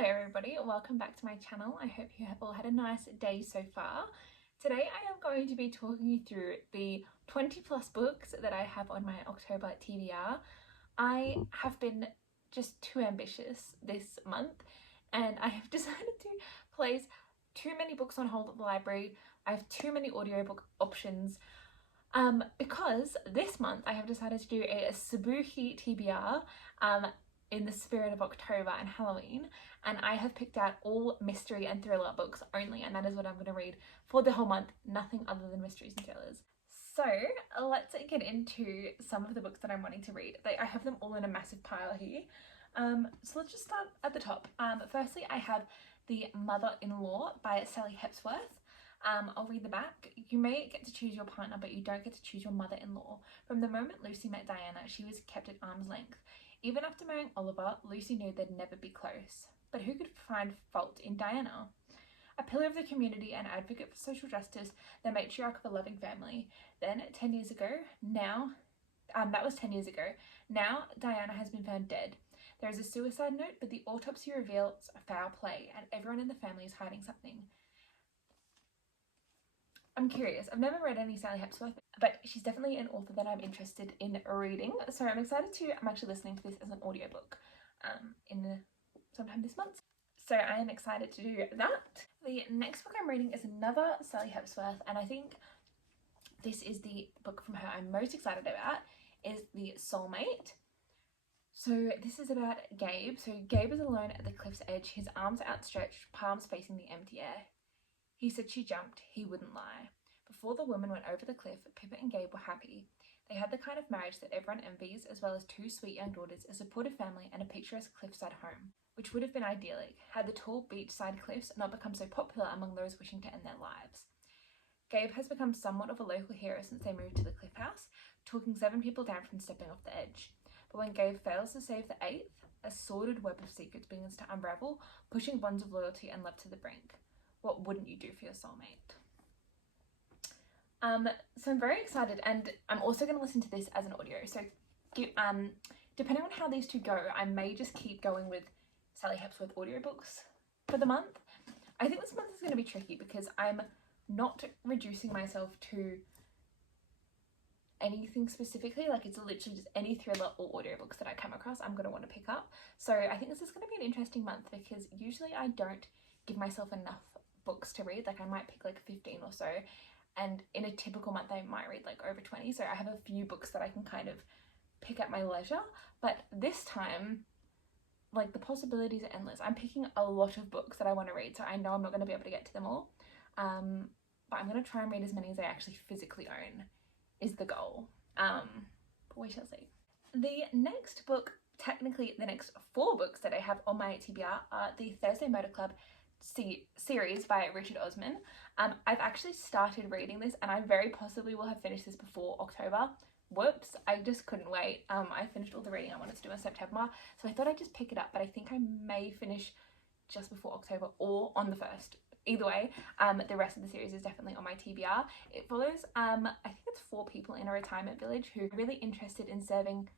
Hello everybody, welcome back to my channel. I hope you have all had a nice day so far. Today I am going to be talking you through the 20 plus books that I have on my October TBR. I have been just too ambitious this month and I have decided to place too many books on hold at the library. I have too many audiobook options because this month I have decided to do a Sabuhi TBR in the spirit of October and Halloween, and I have picked out all mystery and thriller books only, and that is what I'm going to read for the whole month, nothing other than mysteries and thrillers. So let's get into some of the books that I'm wanting to read. I have them all in a massive pile here. So let's just start at the top. Firstly, I have The Mother-in-Law by Sally Hepsworth. I'll read the back. You may get to choose your partner, but you don't get to choose your mother-in-law. From the moment Lucy met Diana, she was kept at arm's length. Even after marrying Oliver, Lucy knew they'd never be close. But who could find fault in Diana? A pillar of the community and advocate for social justice, the matriarch of a loving family. Then, 10 years ago, that was 10 years ago. Now, Diana has been found dead. There is a suicide note, but the autopsy reveals foul play, and everyone in the family is hiding something. I'm curious. I've never read any Sally Hepsworth, but she's definitely an author that I'm interested in reading. So I'm actually listening to this as an audiobook in sometime this month. So I am excited to do that. The next book I'm reading is another Sally Hepsworth, and I think this is the book from her I'm most excited about, is The Soulmate. So this is about Gabe. So Gabe is alone at the cliff's edge, his arms outstretched, palms facing the empty air. He said she jumped, he wouldn't lie. Before the woman went over the cliff, Pippa and Gabe were happy. They had the kind of marriage that everyone envies, as well as two sweet young daughters, a supportive family, and a picturesque cliffside home, which would have been idyllic had the tall beachside cliffs not become so popular among those wishing to end their lives. Gabe has become somewhat of a local hero since they moved to the cliff house, talking 7 people down from stepping off the edge. But when Gabe fails to save the 8th, a sordid web of secrets begins to unravel, pushing bonds of loyalty and love to the brink. What wouldn't you do for your soulmate? So I'm very excited, and I'm also going to listen to this as an audio. So depending on how these two go, I may just keep going with Sally Hepsworth audiobooks for the month. I think this month is going to be tricky because I'm not reducing myself to anything specifically. Like, it's literally just any thriller or audiobooks that I come across I'm going to want to pick up. So I think this is going to be an interesting month because usually I don't give myself enough books to read. Like, I might pick like 15 or so, and in a typical month I might read like over 20, so I have a few books that I can kind of pick at my leisure. But this time, like, the possibilities are endless. I'm picking a lot of books that I want to read, so I know I'm not going to be able to get to them all, but I'm going to try and read as many as I actually physically own is the goal. But we shall see. The next book, technically the next 4 books that I have on my TBR, are the Thursday Murder Club series by Richard Osman. I've actually started reading this, and I very possibly will have finished this before October. Whoops, I just couldn't wait. I finished all the reading I wanted to do in September, so I thought I'd just pick it up, but I think I may finish just before October or on the 1st. Either way, the rest of the series is definitely on my TBR. It follows, I think it's 4 people in a retirement village who are really interested in solving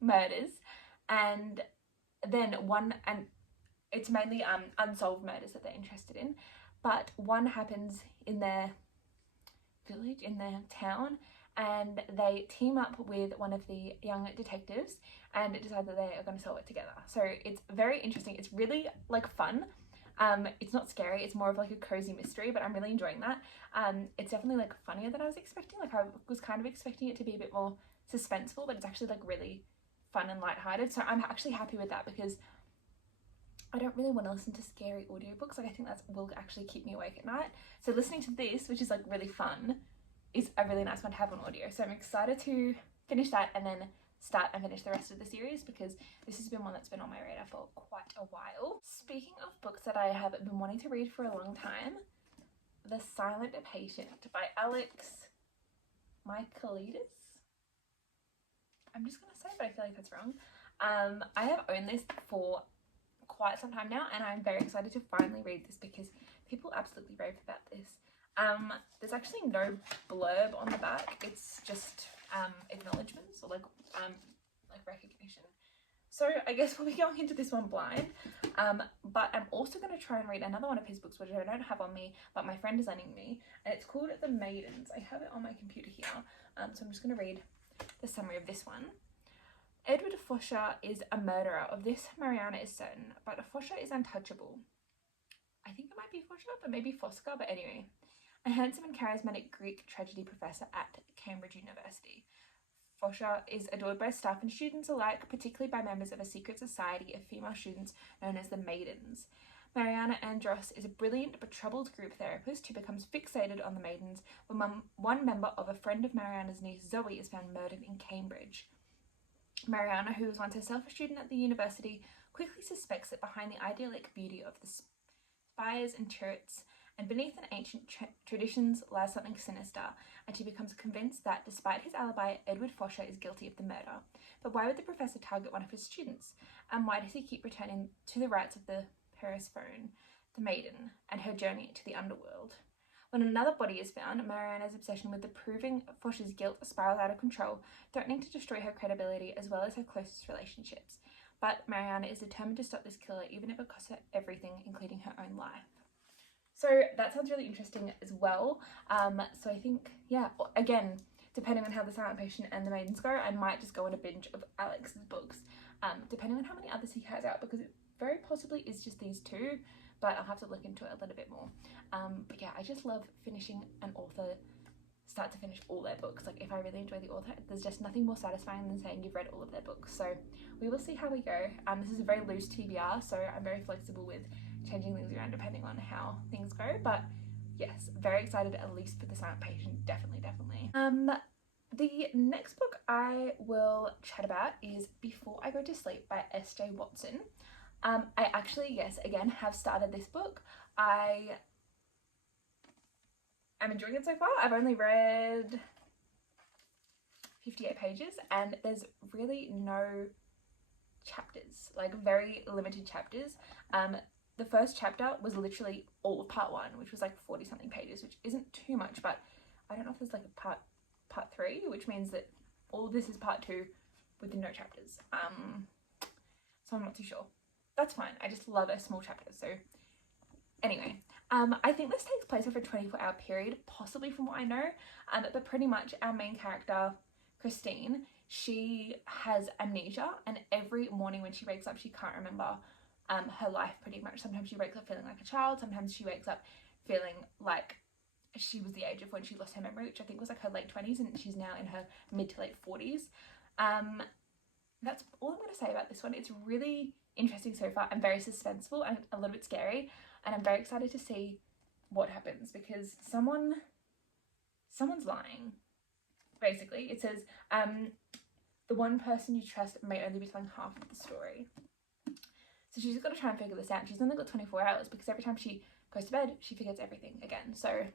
murders, and then it's mainly unsolved murders that they're interested in, but one happens in their village, in their town, and they team up with one of the young detectives and decide that they are going to solve it together. So it's very interesting. It's really like fun. It's not scary, it's more of like a cozy mystery, but I'm really enjoying that. It's definitely like funnier than I was expecting. Like, I was kind of expecting it to be a bit more suspenseful, but it's actually like really fun and lighthearted. So I'm actually happy with that because I don't really want to listen to scary audiobooks. Like, I think that will actually keep me awake at night. So listening to this, which is like really fun, is a really nice one to have on audio. So I'm excited to finish that and then start and finish the rest of the series because this has been one that's been on my radar for quite a while. Speaking of books that I have been wanting to read for a long time, The Silent Patient by Alex Michaelides. I'm just going to say it, but I feel like that's wrong. I have owned this for quite some time now, and I'm very excited to finally read this because people absolutely rave about this. There's actually no blurb on the back. It's just acknowledgements or like recognition. So I guess we'll be going into this one blind, but I'm also going to try and read another one of his books, which I don't have on me, but my friend is lending me, and it's called The Maidens. I have it on my computer here, so I'm just going to read the summary of this one. Edward Fosher is a murderer. Of this, Mariana is certain, but Fosher is untouchable. I think it might be Fosher, but maybe Fosca, but anyway. A handsome and charismatic Greek tragedy professor at Cambridge University. Fosher is adored by staff and students alike, particularly by members of a secret society of female students known as the Maidens. Mariana Andros is a brilliant but troubled group therapist who becomes fixated on the Maidens when one member of a friend of Mariana's niece Zoe is found murdered in Cambridge. Mariana, who was once herself a student at the university, quickly suspects that behind the idyllic beauty of the spires and turrets and beneath an ancient traditions lies something sinister, and she becomes convinced that, despite his alibi, Edward Fosher is guilty of the murder. But why would the professor target one of his students? And why does he keep returning to the rites of the Persephone, the maiden, and her journey to the underworld? When another body is found, Mariana's obsession with proving Fosher's guilt spirals out of control, threatening to destroy her credibility as well as her closest relationships. But Mariana is determined to stop this killer, even if it costs her everything, including her own life. So that sounds really interesting as well. So I think, yeah, again, depending on how The Silent Patient and The Maidens go, I might just go on a binge of Alex's books, depending on how many others he has out, because it very possibly is just these two, but I'll have to look into it a little bit more. But yeah, I just love finishing an author start to finish all their books. Like, if I really enjoy the author, there's just nothing more satisfying than saying you've read all of their books. So we will see how we go. This is a very loose TBR, so I'm very flexible with changing things around depending on how things go, but yes, very excited at least for The Silent Patient, definitely. The next book I will chat about is Before I Go to Sleep by S.J. Watson. I actually, yes, again, have started this book. I am enjoying it so far. I've only read 58 pages and there's really no chapters, like very limited chapters. The first chapter was literally all of part 1, which was like 40 something pages, which isn't too much, but I don't know if there's like a part 3, which means that all of this is part 2 with no chapters. So I'm not too sure. That's fine. I just love a small chapter. So anyway, I think this takes place over a 24-hour period, possibly from what I know, but pretty much our main character, Christine, she has amnesia, and every morning when she wakes up, she can't remember her life pretty much. Sometimes she wakes up feeling like a child, sometimes she wakes up feeling like she was the age of when she lost her memory, which I think was like her late 20s, and she's now in her mid to late 40s. That's all I'm going to say about this one. It's really interesting so far and very suspenseful and a little bit scary, and I'm very excited to see what happens, because someone's lying, basically. It says the one person you trust may only be telling half of the story. So she's got to try and figure this out. She's only got 24 hours because every time she goes to bed, she forgets everything again. So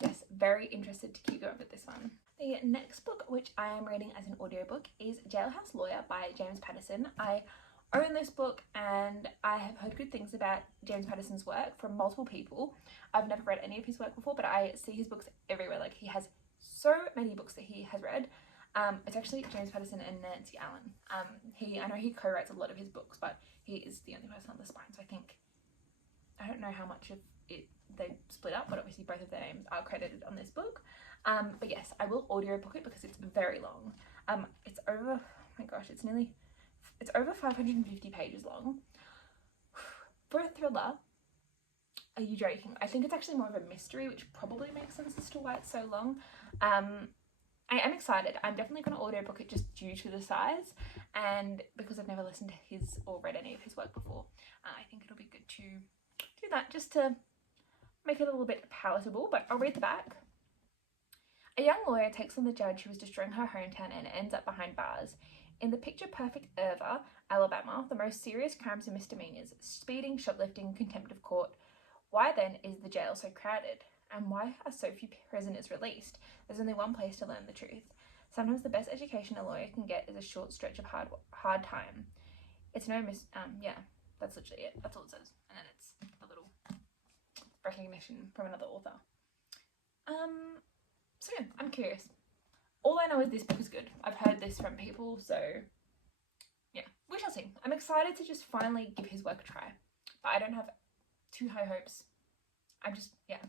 yes, very interested to keep going with this one. The next book, which I am reading as an audiobook, is Jailhouse Lawyer by James Patterson. I own this book and I have heard good things about James Patterson's work from multiple people. I've never read any of his work before, but I see his books everywhere. Like, he has so many books that he has read. It's actually James Patterson and Nancy Allen. I know he co-writes a lot of his books, but he is the only person on the spine, so I don't know how much of it they split up, but obviously both of their names are credited on this book. But yes, I will audiobook it because it's very long. It's over, oh my gosh, it's over 550 pages long. For a thriller, are you joking? I think it's actually more of a mystery, which probably makes sense as to why it's so long. I am excited. I'm definitely going to audiobook it just due to the size, and because I've never listened to his or read any of his work before. I think it'll be good to do that just to make it a little bit palatable, but I'll read the back. A young lawyer takes on the judge who is destroying her hometown and ends up behind bars. In the picture-perfect Irva, Alabama, the most serious crimes and misdemeanors, speeding, shoplifting, contempt of court. Why then is the jail so crowded? And why are so few prisoners released? There's only one place to learn the truth. Sometimes the best education a lawyer can get is a short stretch of hard time. It's no yeah, that's literally it. That's all it says. And then it's a little recognition from another author. So yeah, I'm curious. All I know is this book is good. I've heard this from people, so yeah, we shall see. I'm excited to just finally give his work a try, but I don't have too high hopes. I'm just, yeah,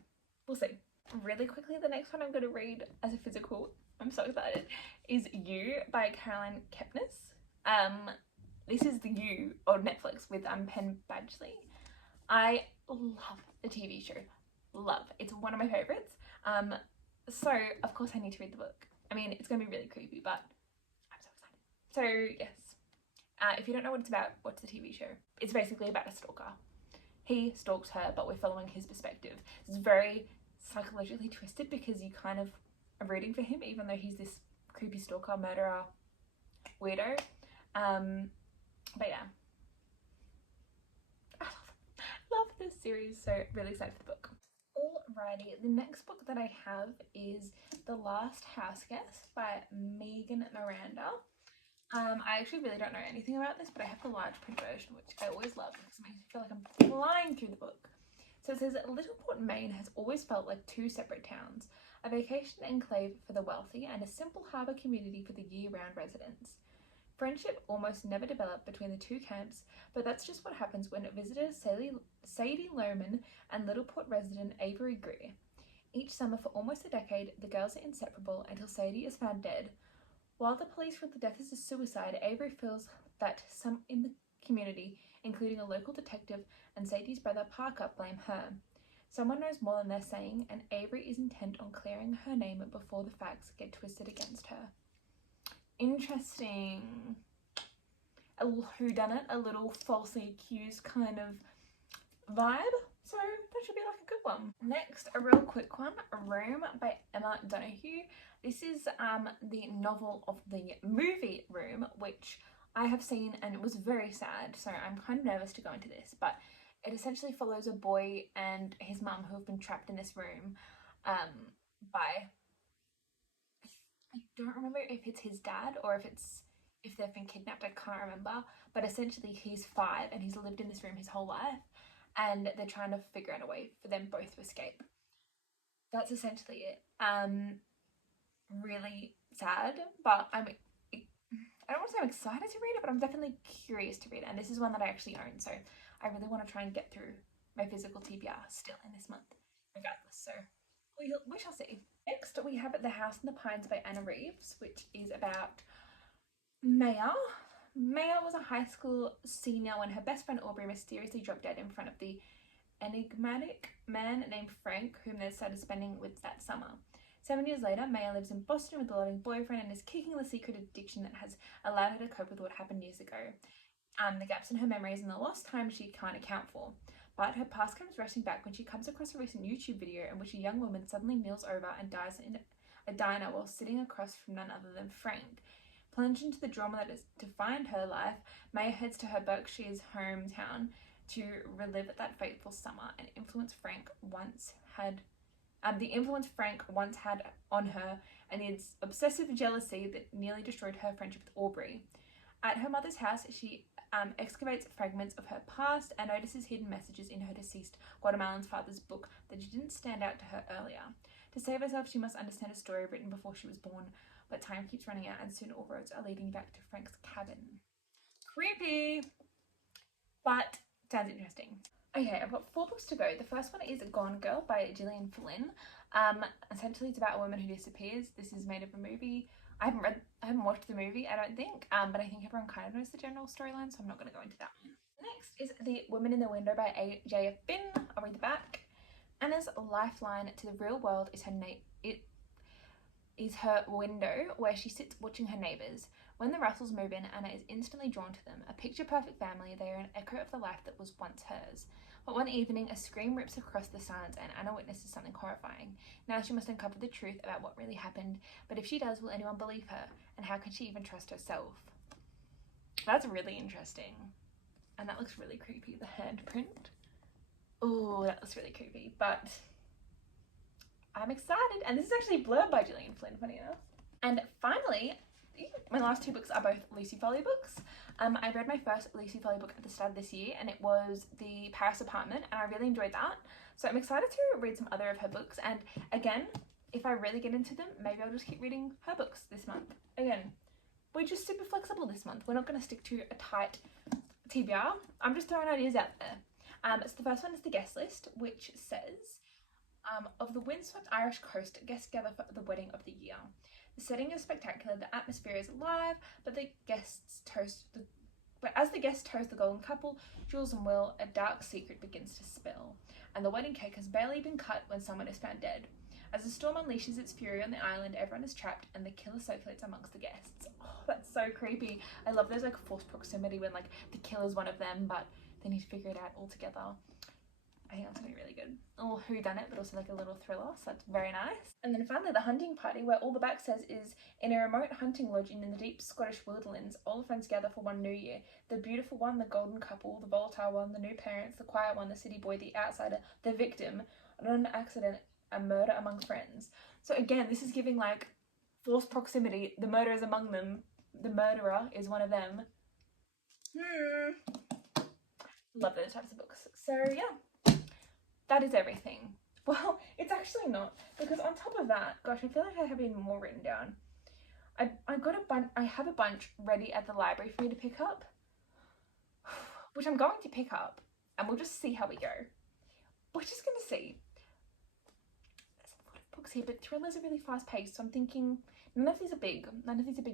we'll see. Really quickly, the next one I'm going to read as a physical, I'm so excited, is You by Caroline Kepnes. This is the You on Netflix with Penn Badgley. I love the TV show. Love. It's one of my favourites. So, of course, I need to read the book. I mean, it's going to be really creepy, but I'm so excited. So, yes. If you don't know what it's about, watch the TV show. It's basically about a stalker. He stalks her, but we're following his perspective. It's very psychologically twisted because you kind of are rooting for him, even though he's this creepy stalker, murderer, weirdo. But yeah. I love this series, so really excited for the book. Alrighty, the next book that I have is The Last House Guest by Megan Miranda. I actually really don't know anything about this, but I have the large print version, which I always love because it makes me feel like I'm flying through the book. So it says, Littleport, Maine has always felt like two separate towns, a vacation enclave for the wealthy and a simple harbour community for the year-round residents. Friendship almost never developed between the two camps, but that's just what happens when visitors Sadie Lohman and Littleport resident Avery Greer. Each summer for almost a decade, the girls are inseparable until Sadie is found dead. While the police rule the death as a suicide, Avery feels that some in the community, including a local detective and Sadie's brother Parker, blame her. Someone knows more than they're saying, and Avery is intent on clearing her name before the facts get twisted against her. Interesting. A whodunit, a little falsely accused kind of vibe. So that should be like a good one. Next, a real quick one, Room by Emma Donoghue. This is the novel of the movie Room, which I have seen and it was very sad. So I'm kind of nervous to go into this, but it essentially follows a boy and his mum who have been trapped in this room by, I don't remember if it's his dad or if they've been kidnapped. I can't remember, but essentially he's 5 and he's lived in this room his whole life, and they're trying to figure out a way for them both to escape. That's essentially it. Really sad, but I don't want to say I'm excited to read it, but I'm definitely curious to read it, and this is one that I actually own, so I really want to try and get through my physical TBR still in this month, regardless, so we shall see. Next, we have The House in the Pines by Anna Reeves, which is about Maya. Maya was a high school senior when her best friend Aubrey mysteriously dropped dead in front of the enigmatic man named Frank, whom they started spending with that summer. 7 years later, Maya lives in Boston with a loving boyfriend and is kicking the secret addiction that has allowed her to cope with what happened years ago. The gaps in her memories and the lost time she can't account for. But her past comes rushing back when she comes across a recent YouTube video in which a young woman suddenly kneels over and dies in a diner while sitting across from none other than Frank. Plunged into the drama that has defined her life, Maya heads to her Berkshire's hometown to relive that fateful summer and the influence Frank once had on her, and its obsessive jealousy that nearly destroyed her friendship with Aubrey. At her mother's house, she excavates fragments of her past and notices hidden messages in her deceased Guatemalan father's book that didn't stand out to her earlier. To save herself, she must understand a story written before she was born, but time keeps running out and soon all roads are leading back to Frank's cabin. Creepy! But sounds interesting. Okay, I've got 4 books to go. The first one is Gone Girl by Gillian Flynn. Essentially it's about a woman who disappears. This is made of a movie. I haven't watched the movie, I don't think, but I think everyone kind of knows the general storyline, so I'm not going to go into that one. Next is The Woman in the Window by J.F. Finn. I'll read the back. Anna's lifeline to the real world is her window where she sits watching her neighbours. When the Russells move in, Anna is instantly drawn to them. A picture-perfect family, they are an echo of the life that was once hers. But one evening, a scream rips across the silence and Anna witnesses something horrifying. Now she must uncover the truth about what really happened, but if she does, will anyone believe her? And how can she even trust herself? That's really interesting. And that looks really creepy, the handprint. Oh, that looks really creepy, but I'm excited. And this is actually blurred by Gillian Flynn, funny enough. And finally, my last 2 books are both Lucy Foley books. I read my first Lucy Foley book at the start of this year, and it was The Paris Apartment, and I really enjoyed that. So I'm excited to read some other of her books, and again, if I really get into them, maybe I'll just keep reading her books this month. Again, we're just super flexible this month. We're not going to stick to a tight TBR. I'm just throwing ideas out there. So the first one is the guest list, which says, of the windswept Irish coast, guests gather for the wedding of the year. The setting is spectacular, the atmosphere is alive, but as the guests toast the golden couple, Jules and Will, a dark secret begins to spill, and the wedding cake has barely been cut when someone is found dead. As the storm unleashes its fury on the island, everyone is trapped and the killer circulates amongst the guests. Oh, that's so creepy. I love those like forced proximity when like the killer's one of them, but they need to figure it out all together. I think that's going to be really good. A little whodunit, but also like a little thriller, so that's very nice. And then finally, the hunting party, where all the back says is, in a remote hunting lodge in the deep Scottish woodlands, all the friends gather for one new year. The beautiful one, the golden couple, the volatile one, the new parents, the quiet one, the city boy, the outsider, the victim, on an accident, a murder among friends. So again, this is giving like forced proximity. The murder is among them. The murderer is one of them. Love those types of books. So yeah, that is everything. Well, it's actually not, because on top of that, gosh, I feel like I have even more written down. I have a bunch ready at the library for me to pick up, which I'm going to pick up, and we'll just see how we go. We're just going to see. There's a lot of books here, but thrillers are really fast paced, so I'm thinking none of these are big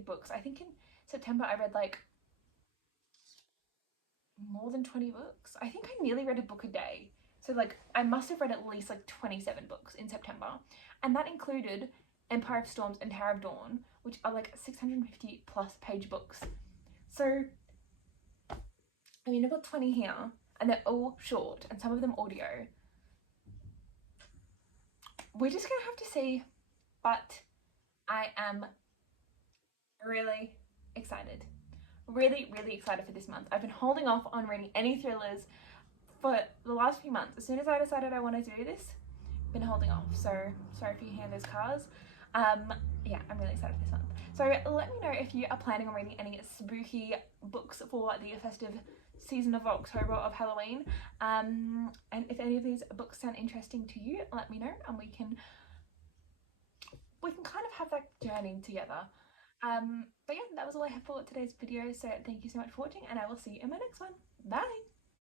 books. I think in September I read like more than 20 books. I think I nearly read a book a day. So like I must have read at least like 27 books in September, and that included Empire of Storms and Tower of Dawn, which are like 650 plus page books. So I mean, I've got 20 here, and they're all short, and some of them audio. We're just gonna have to see, but I am really excited. Really, really excited for this month. I've been holding off on reading any thrillers for the last few months. As soon as I decided I wanted to do this, I've been holding off. So sorry if you hear those cars. Yeah, I'm really excited for this month. So let me know if you are planning on reading any spooky books for the festive season of October, of Halloween. And if any of these books sound interesting to you, let me know, and we can kind of have that journey together. But yeah, that was all I have for today's video. So thank you so much for watching, and I will see you in my next one. Bye!